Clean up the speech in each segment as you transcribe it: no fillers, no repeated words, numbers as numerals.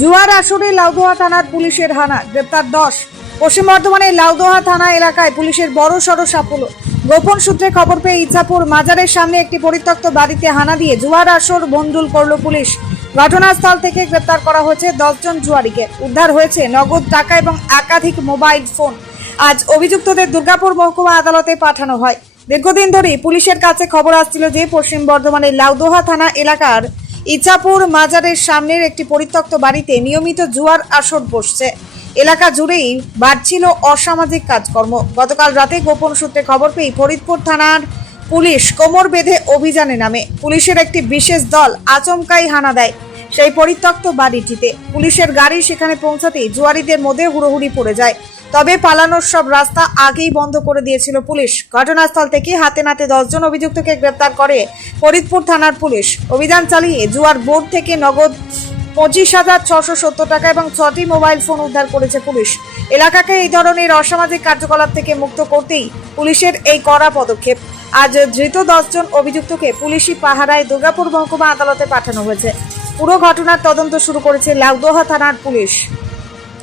জুয়ার আসরে লাউদোহা থানার পুলিশের হানা, গ্রেপ্তার 10। পশ্চিম বর্ধমানের লাউদোহা থানা এলাকায় পুলিশের বড়সড় সাফল্য। গোপন সূত্রে খবর পেয়ে ইচ্ছাপুর মাজারের সামনে একটি পরিত্যক্ত বাড়িতে হানা দিয়ে জুয়ার আসর ভণ্ডুল করল পুলিশ। ঘটনাস্থল থেকে গ্রেপ্তার করা হয়েছে 10 জন জুয়ারিকে। উদ্ধার হয়েছে নগদ টাকা এবং একাধিক মোবাইল ফোন। আজ অভিযুক্তদের দুর্গাপুর মহকুমা আদালতে পাঠানো হয়। দীর্ঘদিন ধরে পুলিশের কাছে খবর আসছিল যে পশ্চিম বর্ধমানের লাউদোহা থানা এলাকার ইচ্ছাপুর মাজারের সামনের একটি পরিত্যক্ত বাড়িতে নিয়মিত জুয়ার আসর বসছে। এলাকা জুড়েই বাড়ছিল অসামাজিক কাজকর্ম। গতকাল রাতে গোপন সূত্রে খবর পেয়ে ফরিদপুর থানার পুলিশ কোমর বেঁধে অভিযানে নামে। পুলিশের একটি বিশেষ দল আচমকাই হানা দেয় সেই পরিত্যক্ত বাড়িটিতে। পুলিশের গাড়ি সেখানে পৌঁছাতেই জুয়ারিদের মধ্যে হুড়োহুড়ি পড়ে যায়। তবে পালানোর সব রাস্তা আগেই বন্ধ করে দিয়েছিল পুলিশ। ঘটনাস্থল থেকে হাতে নাতে 10 জন অভিযুক্তকে গ্রেপ্তার করে ফরিদপুর থানার পুলিশ। অভিযান চালিয়ে জুয়ার বোর্ড থেকে নগদ 25,670 টাকা এবং 6টি মোবাইল ফোন উদ্ধার করেছে পুলিশ। এলাকাকে এই ধরনের অসামাজিক কার্যকলাপ থেকে মুক্ত করতেই পুলিশের এই কড়া পদক্ষেপ। আজ ধৃত 10 জন অভিযুক্তকে পুলিশি পাহারায় দুর্গাপুর মহকুমা আদালতে পাঠানো হয়েছে। পুরো ঘটনার তদন্ত শুরু করেছে লাউদোহা থানার police.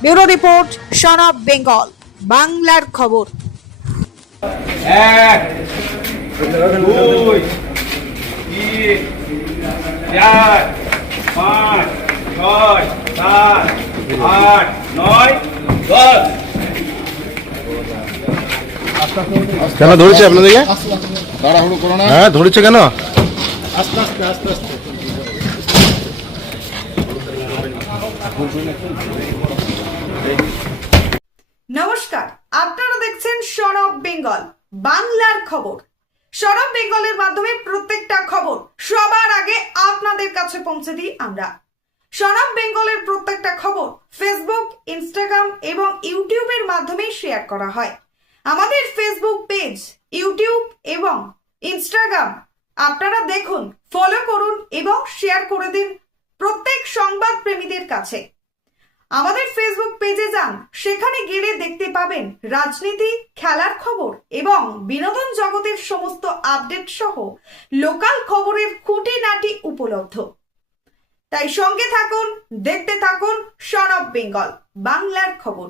Bureau report, son of Bengal, বাংলার খবর। 1 2 3 4 5 6 7 8 9 10। কেন ধরেছে আপনাদেরকে? তাড়াহুড়ো করো না। হ্যাঁ, ধরেছে কেন? আস্তে আস্তে আস্তে আস্তে। নমস্কার, আপনারা দেখছেন সন অফ বেঙ্গল, বাংলার খবর। সন অফ বেঙ্গলের মাধ্যমে প্রত্যেকটা খবর সবার আগে আপনাদের কাছে পৌঁছে দিই আমরা। সন অফ বেঙ্গলের প্রত্যেকটা খবর ফেসবুক, ইনস্টাগ্রাম এবং ইউটিউবের মাধ্যমে শেয়ার করা হয়। আমাদের ফেসবুক পেজ, ইউটিউব এবং ইনস্টাগ্রাম আপনারা দেখুন, ফলো করুন এবং শেয়ার করে দিন প্রত্যেক সংবাদ প্রেমীদের কাছে। আমাদের ফেসবুক পেজে যান, সেখানে গেলে দেখতে পাবেন রাজনীতি, খেলার খবর এবং বিনোদন জগতের সমস্ত আপডেট সহ লোকাল খবরের খুঁটিনাটি উপলব্ধ। তাই সঙ্গে থাকুন, দেখতে থাকুন সন অফ বেঙ্গল, বাংলার খবর।